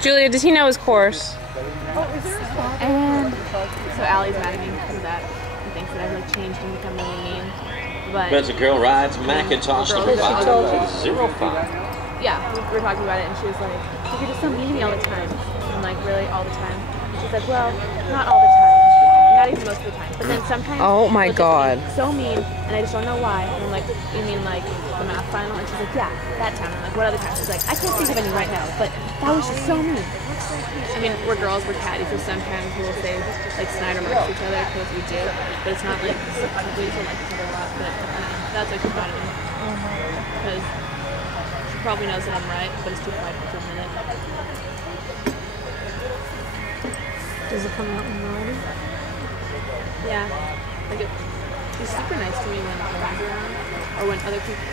Julia, does he know his course? And so Allie's mad at me because of that. He thinks that I've like changed and become really mean. But Benson Carroll rides MacIntosh number 505. yeah, we were talking about it, and she was like, "You're just so mean to me all the time." And I'm like, "Really, all the time?" And she's like, "Well, not all the time. Not even most of the time. But then sometimes." Oh my she'll just God. be so mean, and I just don't know why. And I'm like, "You mean like the math final?" And she's like, "Yeah, that time." I'm like, "What other time?" She's like, "I can't think of any right now, but that was just so mean." I mean, we're girls, we're catty, so sometimes we'll say like snide remarks to each other because we do, but it's not like we just don't like each other a lot. But that's what she's mad at me because she probably knows that I'm right, but it's too private to admit it. Does it come out in writing? Yeah, like she's super nice to me when I'm around or when other people.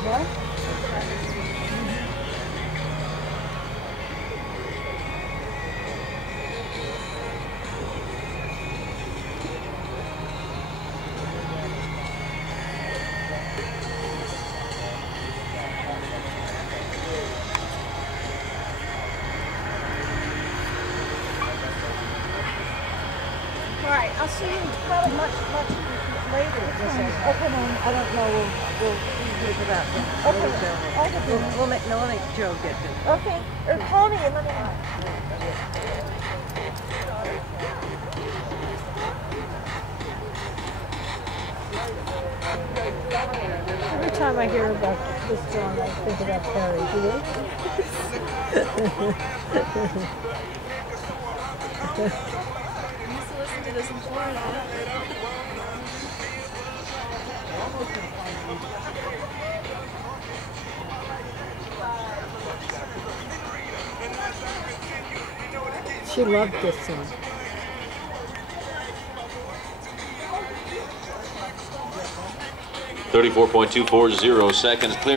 What? All right, I'll see you probably much later. Open on, I don't know, we'll figure it out. Okay, we'll make Joe get it. Okay, or call me and let me know. Every time I hear about this song, I think about Perry. Do you? Listen to this in Florida. She loved this song. 34.240 seconds clear.